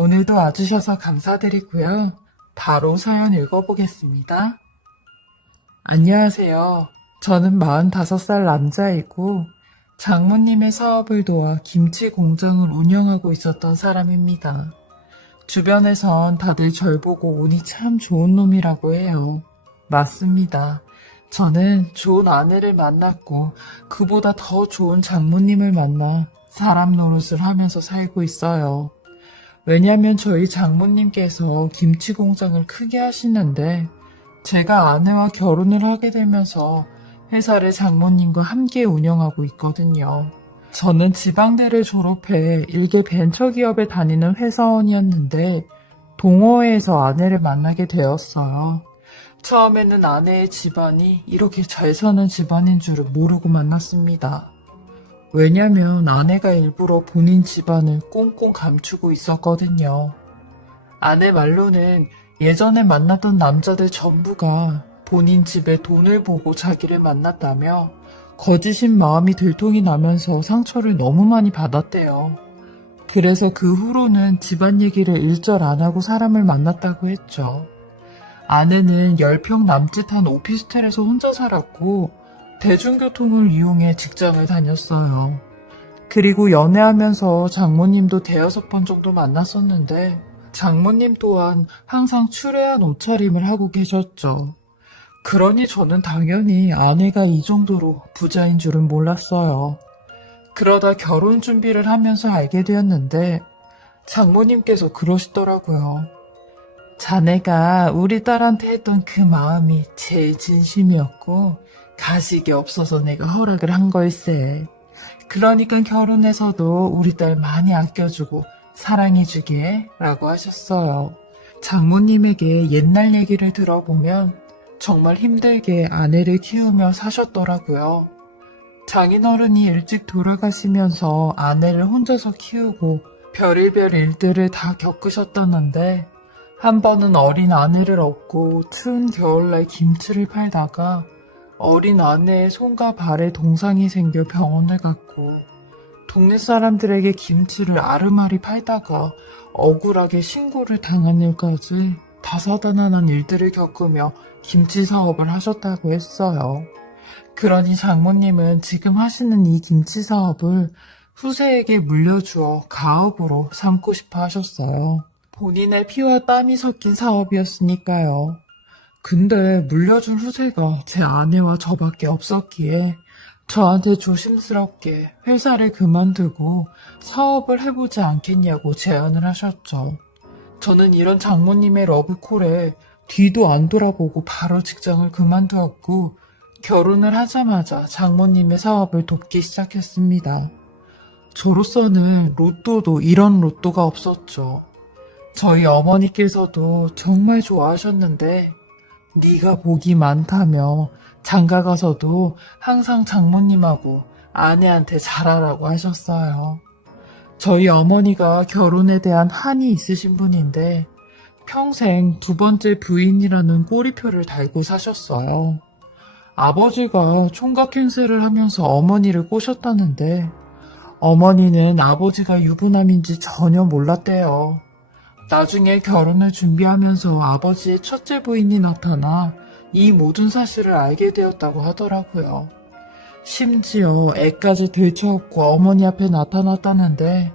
오늘도 와주셔서 감사드리고요. 바로 사연 읽어보겠습니다. 안녕하세요. 저는 45살 남자이고 장모님의 사업을 도와 김치 공장을 운영하고 있었던 사람입니다. 주변에선 다들 절 보고 운이 참 좋은 놈이라고 해요. 맞습니다. 저는 좋은 아내를 만났고 그보다 더 좋은 장모님을 만나 사람 노릇을 하면서 살고 있어요. 왜냐면 저희 장모님께서 김치 공장을 크게 하시는데 제가 아내와 결혼을 하게 되면서 회사를 장모님과 함께 운영하고 있거든요. 저는 지방대를 졸업해 일개 벤처기업에 다니는 회사원이었는데 동호회에서 아내를 만나게 되었어요. 처음에는 아내의 집안이 이렇게 잘 사는 집안인 줄은 모르고 만났습니다. 왜냐면 아내가 일부러 본인 집안을 꽁꽁 감추고 있었거든요. 아내 말로는 예전에 만났던 남자들 전부가 본인 집에 돈을 보고 자기를 만났다며 거짓인 마음이 들통이 나면서 상처를 너무 많이 받았대요. 그래서 그 후로는 집안 얘기를 일절 안 하고 사람을 만났다고 했죠. 아내는 10평 남짓한 오피스텔에서 혼자 살았고 대중교통을 이용해 직장을 다녔어요. 그리고 연애하면서 장모님도 5-6번 정도 만났었는데 장모님 또한 항상 추레한 옷차림을 하고 계셨죠. 그러니 저는 당연히 아내가 이 정도로 부자인 줄은 몰랐어요. 그러다 결혼 준비를 하면서 알게 되었는데 장모님께서 그러시더라고요. 자네가 우리 딸한테 했던 그 마음이 제일 진심이었고 가식이 없어서 내가 허락을 한 걸세. 그러니까 결혼해서도 우리 딸 많이 아껴주고 사랑해주게 라고 하셨어요. 장모님에게 옛날 얘기를 들어보면 정말 힘들게 아내를 키우며 사셨더라고요. 장인어른이 일찍 돌아가시면서 아내를 혼자서 키우고 별의별 일들을 다 겪으셨다는데 한 번은 어린 아내를 얻고 추운 겨울날 김치를 팔다가 어린 아내의 손과 발에 동상이 생겨 병원을 갔고 동네 사람들에게 김치를 아르마리 팔다가 억울하게 신고를 당한 일까지 다사다난한 일들을 겪으며 김치 사업을 하셨다고 했어요. 그러니 장모님은 지금 하시는 이 김치 사업을 후세에게 물려주어 가업으로 삼고 싶어 하셨어요. 본인의 피와 땀이 섞인 사업이었으니까요. 근데 물려준 후세가 제 아내와 저밖에 없었기에 저한테 조심스럽게 회사를 그만두고 사업을 해보지 않겠냐고 제안을 하셨죠. 저는 이런 장모님의 러브콜에 뒤도 안 돌아보고 바로 직장을 그만두었고 결혼을 하자마자 장모님의 사업을 돕기 시작했습니다. 저로서는 로또도 이런 로또가 없었죠. 저희 어머니께서도 정말 좋아하셨는데 네가 복이 많다며 장가 가서도 항상 장모님하고 아내한테 잘하라고 하셨어요. 저희 어머니가 결혼에 대한 한이 있으신 분인데 평생 2번째 부인이라는 꼬리표를 달고 사셨어요. 아버지가 총각 행세를 하면서 어머니를 꼬셨다는데 어머니는 아버지가 유부남인지 전혀 몰랐대요. 나중에 결혼을 준비하면서 아버지의 첫째 부인이 나타나 이 모든 사실을 알게 되었다고 하더라고요. 심지어 애까지 들쳐업고 어머니 앞에 나타났다는데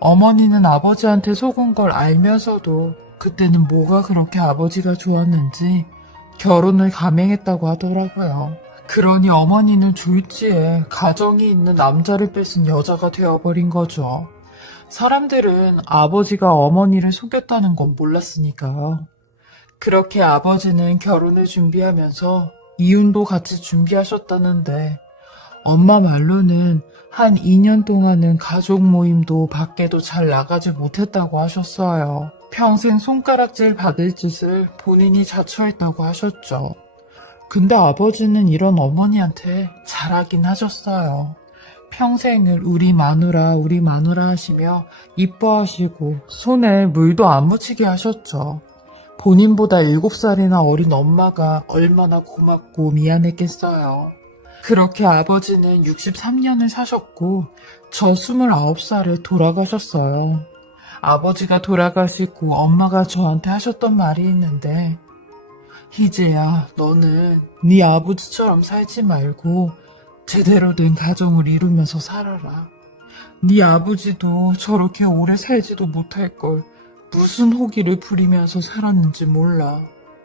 어머니는 아버지한테 속은 걸 알면서도 그때는 뭐가 그렇게 아버지가 좋았는지 결혼을 감행했다고 하더라고요. 그러니 어머니는 졸지에 가정이 있는 남자를 뺏은 여자가 되어버린 거죠. 사람들은 아버지가 어머니를 속였다는 건 몰랐으니까요. 그렇게 아버지는 결혼을 준비하면서 이혼도 같이 준비하셨다는데 엄마 말로는 한 2년 동안은 가족 모임도 밖에도 잘 나가지 못했다고 하셨어요. 평생 손가락질 받을 짓을 본인이 자처했다고 하셨죠. 근데 아버지는 이런 어머니한테 잘하긴 하셨어요. 평생을 우리 마누라 하시며 이뻐하시고 손에 물도 안 묻히게 하셨죠. 본인보다 7살이나 어린 엄마가 얼마나 고맙고 미안했겠어요. 그렇게 아버지는 63년을 사셨고 저 29살에 돌아가셨어요. 아버지가 돌아가시고 엄마가 저한테 하셨던 말이 있는데, 희재야, 너는 네 아버지처럼 살지 말고 제대로 된 가정을 이루면서 살아라. 네 아버지도 저렇게 오래 살지도 못할 걸 무슨 호기를 부리면서 살았는지 몰라.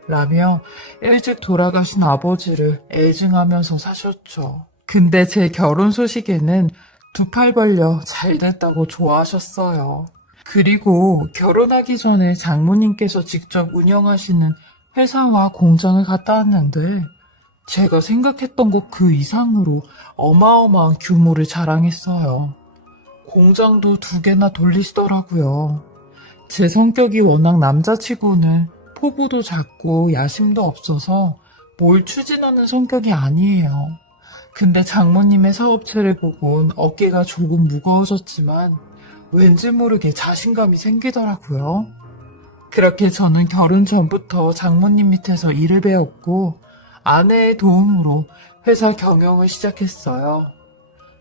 라며 일찍 돌아가신 아버지를 애증하면서 사셨죠. 근데 제 결혼 소식에는 두 팔 벌려 잘 됐다고 좋아하셨어요. 그리고 결혼하기 전에 장모님께서 직접 운영하시는 회사와 공장을 갔다 왔는데 제가 생각했던 것 그 이상으로 어마어마한 규모를 자랑했어요. 공장도 2개나 돌리시더라고요. 제 성격이 워낙 남자치고는 포부도 작고 야심도 없어서 뭘 추진하는 성격이 아니에요. 근데 장모님의 사업체를 보곤 어깨가 조금 무거워졌지만 왠지 모르게 자신감이 생기더라고요. 그렇게 저는 결혼 전부터 장모님 밑에서 일을 배웠고 아내의 도움으로 회사 경영을 시작했어요.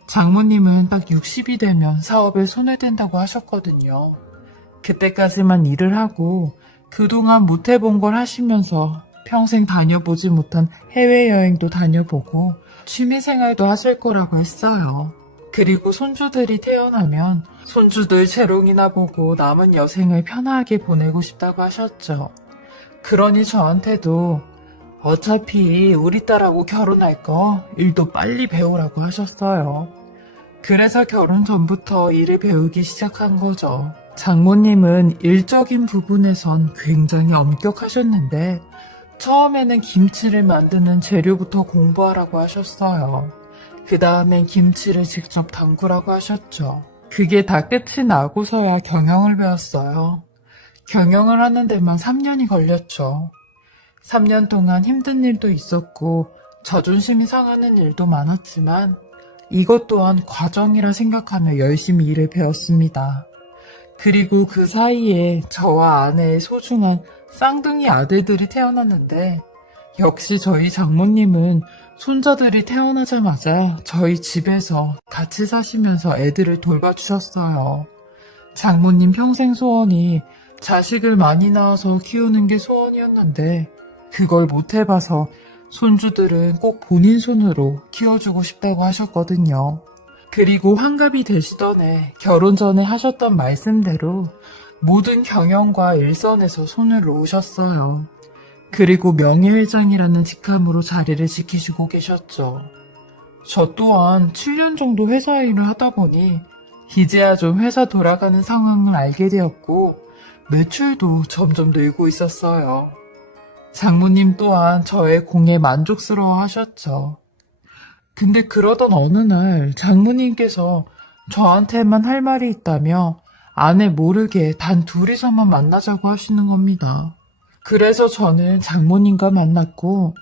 장모님은 딱 60이 되면 사업에 손을 댄다고 하셨거든요. 그때까지만 일을 하고 그동안 못 해본 걸 하시면서 평생 다녀보지 못한 해외여행도 다녀보고 취미생활도 하실 거라고 했어요. 그리고 손주들이 태어나면 손주들 재롱이나 보고 남은 여생을 편하게 보내고 싶다고 하셨죠. 그러니 저한테도 어차피 우리 딸하고 결혼할 거 일도 빨리 배우라고 하셨어요. 그래서 결혼 전부터 일을 배우기 시작한 거죠. 장모님은 일적인 부분에선 굉장히 엄격하셨는데 처음에는 김치를 만드는 재료부터 공부하라고 하셨어요. 그 다음엔 김치를 직접 담그라고 하셨죠. 그게 다 끝이 나고서야 경영을 배웠어요. 경영을 하는 데만 3년이 걸렸죠. 3년 동안 힘든 일도 있었고 자존심이 상하는 일도 많았지만 이것 또한 과정이라 생각하며 열심히 일을 배웠습니다. 그리고 그 사이에 저와 아내의 소중한 쌍둥이 아들들이 태어났는데 역시 저희 장모님은 손자들이 태어나자마자 저희 집에서 같이 사시면서 애들을 돌봐주셨어요. 장모님 평생 소원이 자식을 많이 낳아서 키우는 게 소원이었는데 그걸 못 해봐서 손주들은 꼭 본인 손으로 키워주고 싶다고 하셨거든요. 그리고 환갑이 되시던 해 결혼 전에 하셨던 말씀대로 모든 경영과 일선에서 손을 놓으셨어요. 그리고 명예회장이라는 직함으로 자리를 지키시고 계셨죠. 저 또한 7년 정도 회사 일을 하다 보니 이제야 좀 회사 돌아가는 상황을 알게 되었고 매출도 점점 늘고 있었어요. 장모님 또한 저의 공에 만족스러워 하셨죠. 근데 그러던 어느 날 장모님께서 저한테만 할 말이 있다며 아내 모르게 단 둘이서만 만나자고 하시는 겁니다. 그래서 저는 장모님과 만났고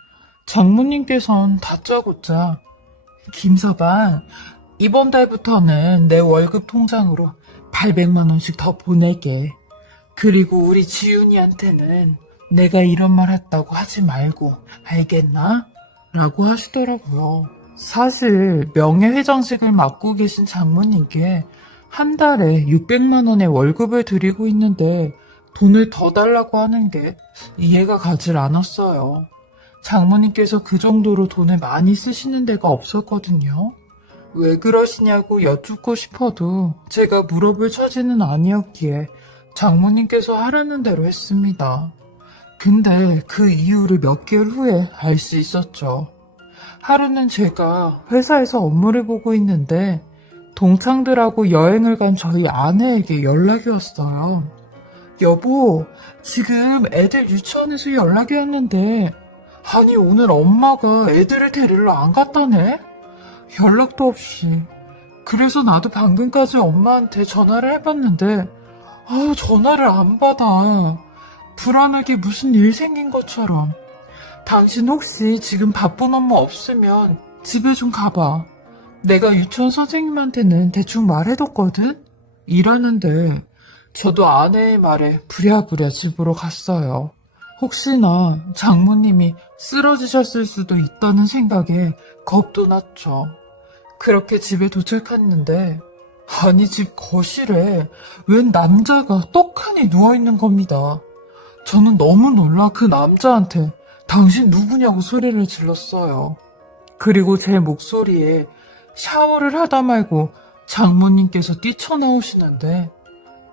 장모님께서는 다짜고짜 김서방, 이번 달부터는 내 월급 통장으로 800만 원씩 더 보낼게. 그리고 우리 지윤이한테는 내가 이런 말 했다고 하지 말고 알겠나? 라고 하시더라고요. 사실 명예회장직을 맡고 계신 장모님께 한 달에 600만 원의 월급을 드리고 있는데 돈을 더 달라고 하는 게 이해가 가질 않았어요. 장모님께서 그 정도로 돈을 많이 쓰시는 데가 없었거든요. 왜 그러시냐고 여쭙고 싶어도 제가 물어볼 처지는 아니었기에 장모님께서 하라는 대로 했습니다. 근데 그 이유를 몇 개월 후에 알 수 있었죠. 하루는 제가 회사에서 업무를 보고 있는데 동창들하고 여행을 간 저희 아내에게 연락이 왔어요. 여보, 지금 애들 유치원에서 연락이 왔는데 아니 오늘 엄마가 애들을 데리러 안 갔다네? 연락도 없이. 그래서 나도 방금까지 엄마한테 전화를 해봤는데 전화를 안 받아. 불안하게 무슨 일 생긴 것처럼. 당신 혹시 지금 바쁜 업무 없으면 집에 좀 가봐. 내가 유치원 선생님한테는 대충 말해뒀거든? 이라는데 저도 아내의 말에 부랴부랴 집으로 갔어요. 혹시나 장모님이 쓰러지셨을 수도 있다는 생각에 겁도 났죠. 그렇게 집에 도착했는데 아니, 집 거실에 웬 남자가 떡하니 누워있는 겁니다. 저는 너무 놀라 그 남자한테 당신 누구냐고 소리를 질렀어요. 그리고 제 목소리에 샤워를 하다 말고 장모님께서 뛰쳐나오시는데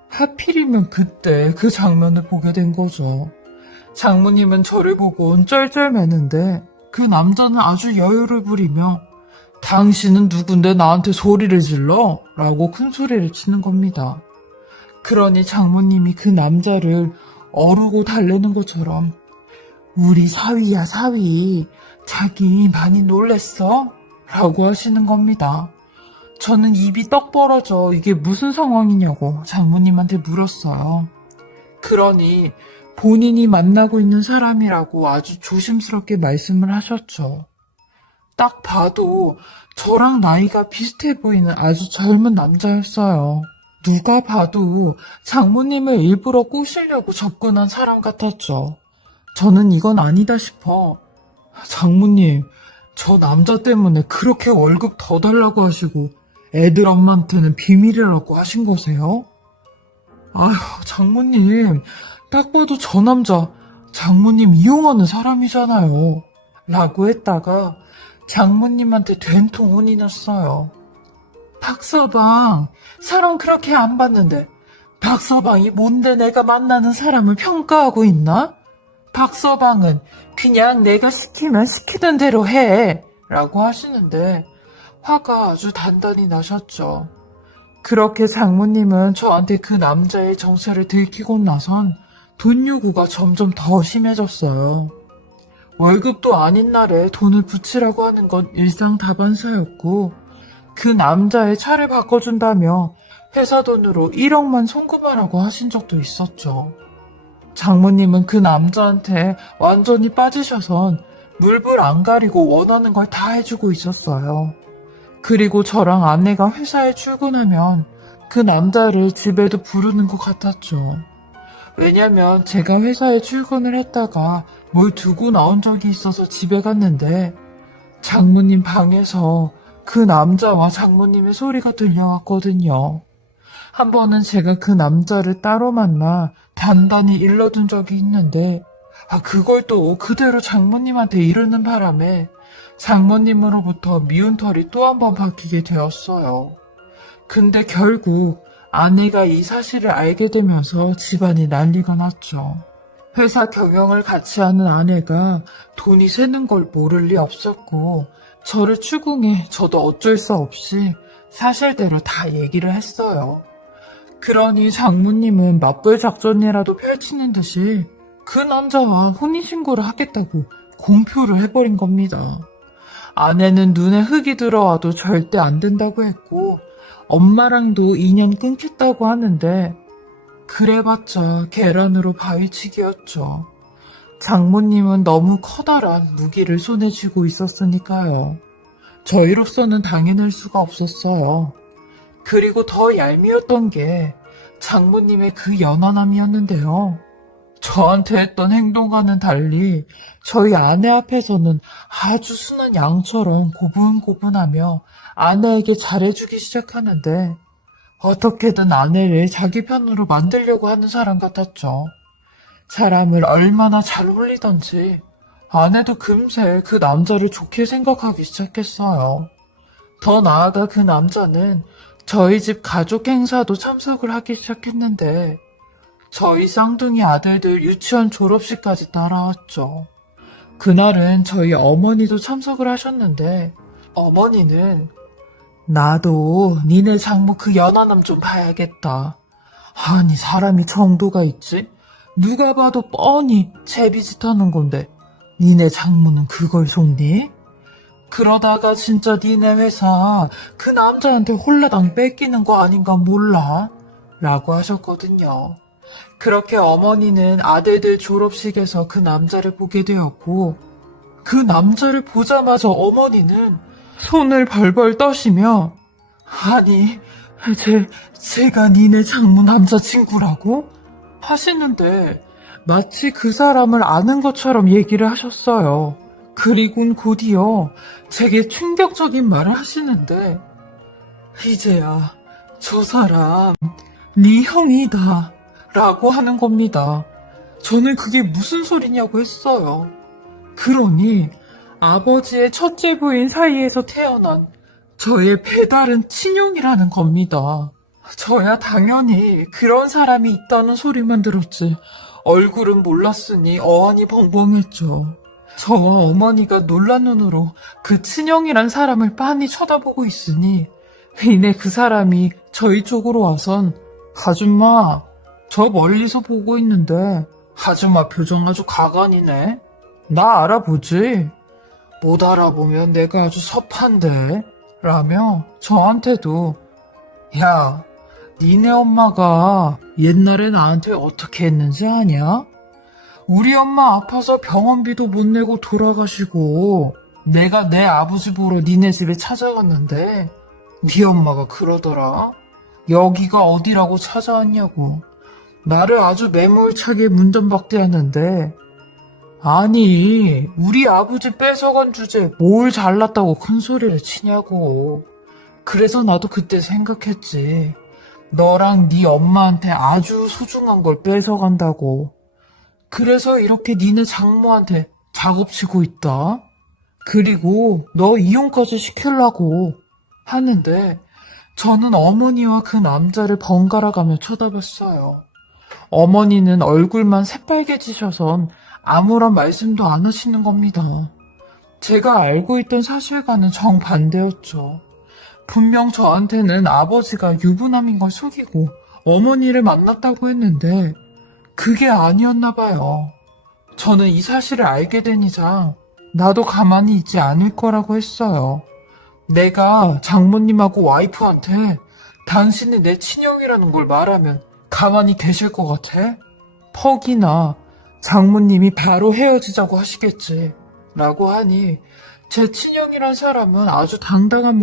하필이면 그때 그 장면을 보게 된 거죠. 장모님은 저를 보고 쩔쩔매는데 그 남자는 아주 여유를 부리며 당신은 누군데 나한테 소리를 질러? 라고 큰 소리를 치는 겁니다. 그러니 장모님이 그 남자를 어르고 달래는 것처럼 우리 사위야 사위 자기 많이 놀랬어? 라고 하시는 겁니다. 저는 입이 떡 벌어져 이게 무슨 상황이냐고 장모님한테 물었어요. 그러니 본인이 만나고 있는 사람이라고 아주 조심스럽게 말씀을 하셨죠. 딱 봐도 저랑 나이가 비슷해 보이는 아주 젊은 남자였어요. 누가 봐도 장모님을 일부러 꼬시려고 접근한 사람 같았죠. 저는 이건 아니다 싶어. 장모님, 저 남자 때문에 그렇게 월급 더 달라고 하시고 애들 엄마한테는 비밀이라고 하신 거세요? 아휴, 장모님, 딱 봐도 저 남자 장모님 이용하는 사람이잖아요. 라고 했다가 장모님한테 된통 혼이 났어요. 박서방, 사람 그렇게 안 봤는데 박서방이 뭔데 내가 만나는 사람을 평가하고 있나? 박서방은 그냥 내가 시키면 시키던 대로 해 라고 하시는데 화가 아주 단단히 나셨죠. 그렇게 장모님은 저한테 그 남자의 정체를 들키고 나선 돈 요구가 점점 더 심해졌어요. 월급도 아닌 날에 돈을 붙이라고 하는 건 일상다반사였고 그 남자의 차를 바꿔준다며 회사 돈으로 1억만 송금하라고 하신 적도 있었죠. 장모님은 그 남자한테 완전히 빠지셔선 물불 안 가리고 원하는 걸 다 해주고 있었어요. 그리고 저랑 아내가 회사에 출근하면 그 남자를 집에도 부르는 것 같았죠. 왜냐면 제가 회사에 출근을 했다가 뭘 두고 나온 적이 있어서 집에 갔는데 장모님 방에서 그 남자와 장모님의 소리가 들려왔거든요. 한 번은 제가 그 남자를 따로 만나 단단히 일러둔 적이 있는데 그걸 또 그대로 장모님한테 이르는 바람에 장모님으로부터 미운 털이 또 한 번 박히게 되었어요. 근데 결국 아내가 이 사실을 알게 되면서 집안이 난리가 났죠. 회사 경영을 같이 하는 아내가 돈이 새는 걸 모를 리 없었고 저를 추궁해 저도 어쩔 수 없이 사실대로 다 얘기를 했어요. 그러니 장모님은 맞벌 작전이라도 펼치는 듯이 그 남자와 혼인신고를 하겠다고 공표를 해버린 겁니다. 아내는 눈에 흙이 들어와도 절대 안 된다고 했고 엄마랑도 인연 끊겠다고 하는데 그래봤자 계란으로 바위치기였죠. 장모님은 너무 커다란 무기를 손에 쥐고 있었으니까요. 저희로서는 당해낼 수가 없었어요. 그리고 더 얄미웠던 게 장모님의 그 연하남이었는데요. 저한테 했던 행동과는 달리 저희 아내 앞에서는 아주 순한 양처럼 고분고분하며 아내에게 잘해주기 시작하는데 어떻게든 아내를 자기 편으로 만들려고 하는 사람 같았죠. 사람을 얼마나 잘 홀리던지 아내도 금세 그 남자를 좋게 생각하기 시작했어요. 더 나아가 그 남자는 저희 집 가족 행사도 참석을 하기 시작했는데 저희 쌍둥이 아들들 유치원 졸업식까지 따라왔죠. 그날은 저희 어머니도 참석을 하셨는데 어머니는 나도 니네 장모 그 연하남 좀 봐야겠다. 아니 사람이 정도가 있지? 누가 봐도 뻔히 제비짓 하는 건데 니네 장모는 그걸 속니? 그러다가 진짜 니네 회사 그 남자한테 홀라당 뺏기는 거 아닌가 몰라? 라고 하셨거든요. 그렇게 어머니는 아들들 졸업식에서 그 남자를 보게 되었고 그 남자를 보자마자 어머니는 손을 벌벌 떠시며 아니 제가 니네 장모 남자친구라고? 하시는데 마치 그 사람을 아는 것처럼 얘기를 하셨어요. 그리곤 곧이어 제게 충격적인 말을 하시는데 이제야 저 사람 네 형이다 라고 하는 겁니다. 저는 그게 무슨 소리냐고 했어요. 그러니 아버지의 첫째 부인 사이에서 태어난 저의 배다른 친형이라는 겁니다. 저야 당연히 그런 사람이 있다는 소리만 들었지 얼굴은 몰랐으니 어안이 벙벙했죠. 저와 어머니가 놀란 눈으로 그 친형이란 사람을 빤히 쳐다보고 있으니 이내 그 사람이 저희 쪽으로 와선 아줌마 저 멀리서 보고 있는데 아줌마 표정 아주 가관이네. 나 알아보지. 못 알아보면 내가 아주 섭한데 라며 저한테도 야 니네 엄마가 옛날에 나한테 어떻게 했는지 아냐? 우리 엄마 아파서 병원비도 못 내고 돌아가시고 내가 내 아버지 보러 니네 집에 찾아갔는데 네 엄마가 그러더라. 여기가 어디라고 찾아왔냐고. 나를 아주 매몰차게 문전박대하는데 아니 우리 아버지 뺏어간 주제에 뭘 잘났다고 큰 소리를 치냐고. 그래서 나도 그때 생각했지. 너랑 네 엄마한테 아주 소중한 걸 뺏어간다고. 그래서 이렇게 니네 장모한테 작업치고 있다. 그리고 너 이혼까지 시키려고 하는데 저는 어머니와 그 남자를 번갈아 가며 쳐다봤어요. 어머니는 얼굴만 새빨개지셔선 아무런 말씀도 안 하시는 겁니다. 제가 알고 있던 사실과는 정반대였죠. 분명 저한테는 아버지가 유부남인 걸 속이고 어머니를 만났다고 했는데 그게 아니었나 봐요. 저는 이 사실을 알게 된 이상 나도 가만히 있지 않을 거라고 했어요. 내가 장모님하고 와이프한테 당신이 내 친형이라는 걸 말하면 가만히 계실 것 같아? 퍽이나 장모님이 바로 헤어지자고 하시겠지 라고 하니 제 친형이란 사람은 아주 당당한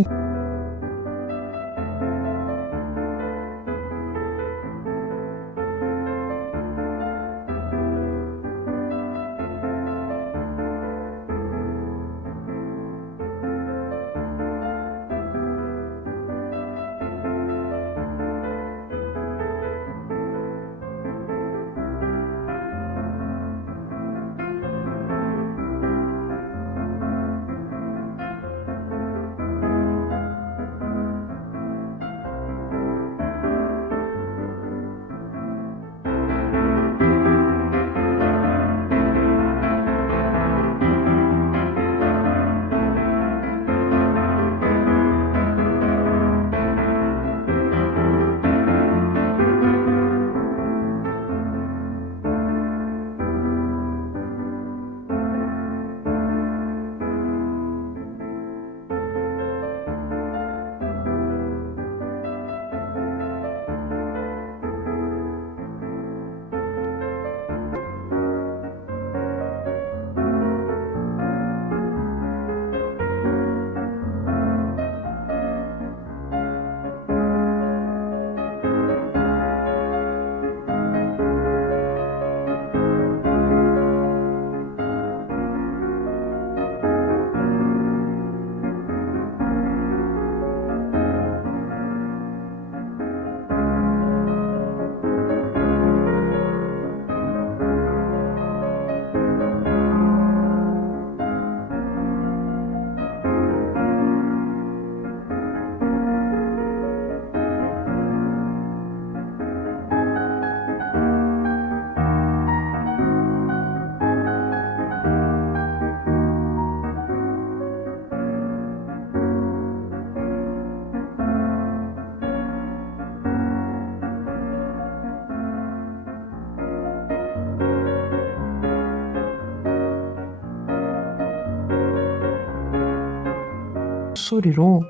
소리로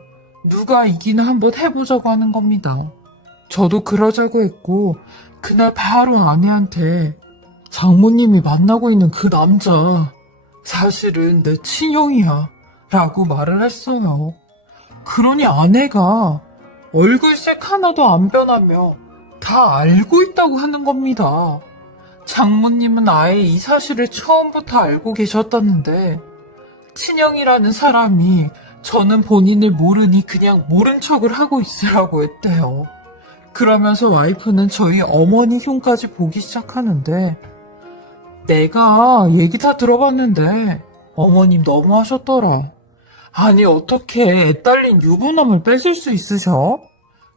누가 이기나 한번 해보자고 하는 겁니다. 저도 그러자고 했고 그날 바로 아내한테 장모님이 만나고 있는 그 남자 사실은 내 친형이야 라고 말을 했어요. 그러니 아내가 얼굴색 하나도 안 변하며 다 알고 있다고 하는 겁니다. 장모님은 아예 이 사실을 처음부터 알고 계셨다는데 친형이라는 사람이 저는 본인을 모르니 그냥 모른 척을 하고 있으라고 했대요. 그러면서 와이프는 저희 어머니 흉까지 보기 시작하는데 내가 얘기 다 들어봤는데 어머님 너무하셨더라. 아니 어떻게 애 딸린 유부남을 뺏을 수 있으셔?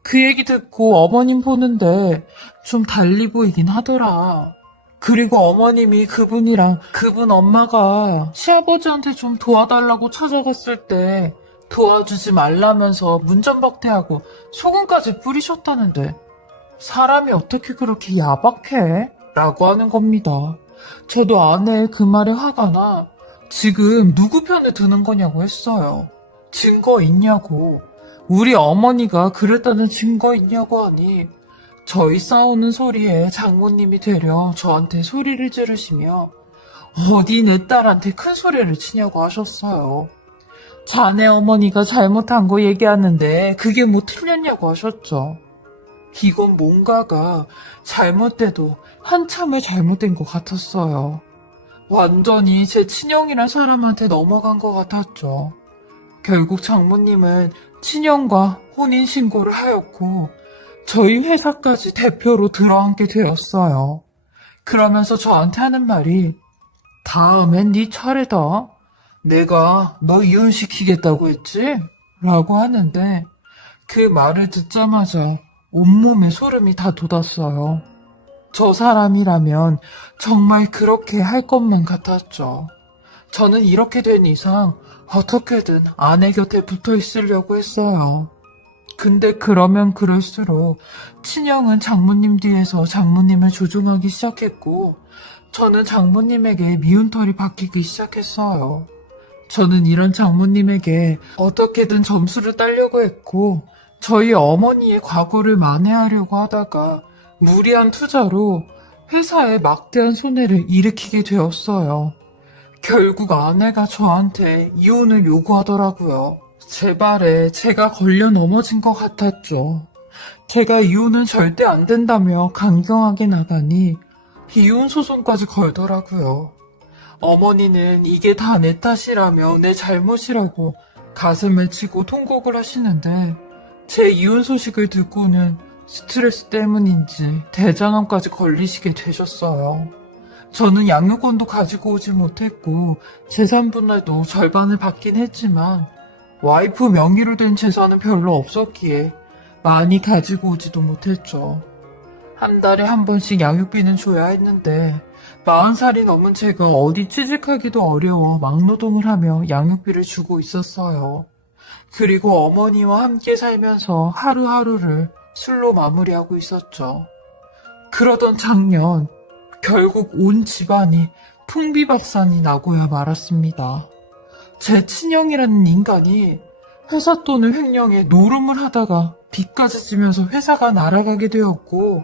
그 얘기 듣고 어머님 보는데 좀 달리 보이긴 하더라. 그리고 어머님이 그분이랑 그분 엄마가 시아버지한테 좀 도와달라고 찾아갔을 때 도와주지 말라면서 문전박대하고 소금까지 뿌리셨다는데 사람이 어떻게 그렇게 야박해? 라고 하는 겁니다. 저도 아내의 그 말에 화가 나 지금 누구 편에 드는 거냐고 했어요. 증거 있냐고. 우리 어머니가 그랬다는 증거 있냐고 하니 저희 싸우는 소리에 장모님이 되려 저한테 소리를 지르시며 어디 내 딸한테 큰 소리를 치냐고 하셨어요. 자네 어머니가 잘못한 거 얘기하는데 그게 뭐 틀렸냐고 하셨죠. 이건 뭔가가 잘못돼도 한참을 잘못된 것 같았어요. 완전히 제 친형이란 사람한테 넘어간 것 같았죠. 결국 장모님은 친형과 혼인신고를 하였고 저희 회사까지 대표로 들어앉게 되었어요. 그러면서 저한테 하는 말이 다음엔 네 차례다. 내가 너 이혼시키겠다고 했지? 라고 하는데 그 말을 듣자마자 온몸에 소름이 다 돋았어요. 저 사람이라면 정말 그렇게 할 것만 같았죠. 저는 이렇게 된 이상 어떻게든 아내 곁에 붙어 있으려고 했어요. 근데 그러면 그럴수록 친형은 장모님 뒤에서 장모님을 조종하기 시작했고 저는 장모님에게 미운 털이 박히기 시작했어요. 저는 이런 장모님에게 어떻게든 점수를 따려고 했고 저희 어머니의 과거를 만회하려고 하다가 무리한 투자로 회사에 막대한 손해를 일으키게 되었어요. 결국 아내가 저한테 이혼을 요구하더라고요. 제 발에 제가 걸려 넘어진 것 같았죠. 제가 이혼은 절대 안 된다며 강경하게 나가니 이혼 소송까지 걸더라고요. 어머니는 이게 다 내 탓이라며 내 잘못이라고 가슴을 치고 통곡을 하시는데 제 이혼 소식을 듣고는 스트레스 때문인지 대장암까지 걸리시게 되셨어요. 저는 양육권도 가지고 오지 못했고 재산 분할도 절반을 받긴 했지만 와이프 명의로 된 재산은 별로 없었기에 많이 가지고 오지도 못했죠. 한 달에 한 번씩 양육비는 줘야 했는데 40살이 넘은 제가 어디 취직하기도 어려워 막노동을 하며 양육비를 주고 있었어요. 그리고 어머니와 함께 살면서 하루하루를 술로 마무리하고 있었죠. 그러던 작년 결국 온 집안이 풍비박산이 나고야 말았습니다. 제 친형이라는 인간이 회사 돈을 횡령해 노름을 하다가 빚까지 지면서 회사가 날아가게 되었고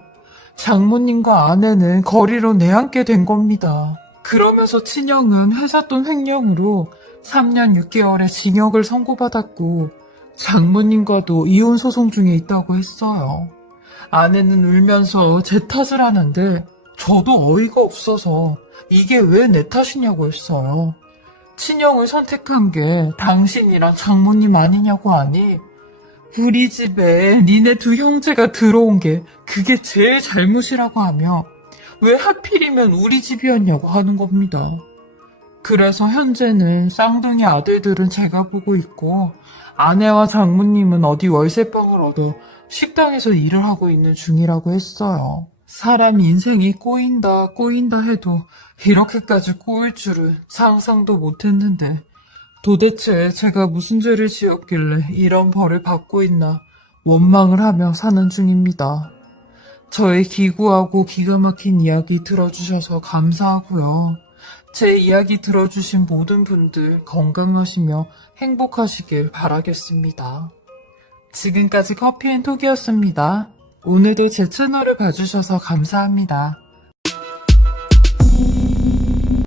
장모님과 아내는 거리로 내앉게 된 겁니다. 그러면서 친형은 회사 돈 횡령으로 3년 6개월의 징역을 선고받았고 장모님과도 이혼 소송 중에 있다고 했어요. 아내는 울면서 제 탓을 하는데 저도 어이가 없어서 이게 왜 내 탓이냐고 했어요. 친형을 선택한 게 당신이랑 장모님 아니냐고 하니 우리 집에 니네 두 형제가 들어온 게 그게 제일 잘못이라고 하며 왜 하필이면 우리 집이었냐고 하는 겁니다. 그래서 현재는 쌍둥이 아들들은 제가 보고 있고 아내와 장모님은 어디 월세방을 얻어 식당에서 일을 하고 있는 중이라고 했어요. 사람 인생이 꼬인다 해도 이렇게까지 꼬일 줄은 상상도 못했는데 도대체 제가 무슨 죄를 지었길래 이런 벌을 받고 있나 원망을 하며 사는 중입니다. 저의 기구하고 기가 막힌 이야기 들어주셔서 감사하고요. 제 이야기 들어주신 모든 분들 건강하시며 행복하시길 바라겠습니다. 지금까지 커피앤톡이었습니다. 오늘도 제 채널을 봐주셔서 감사합니다.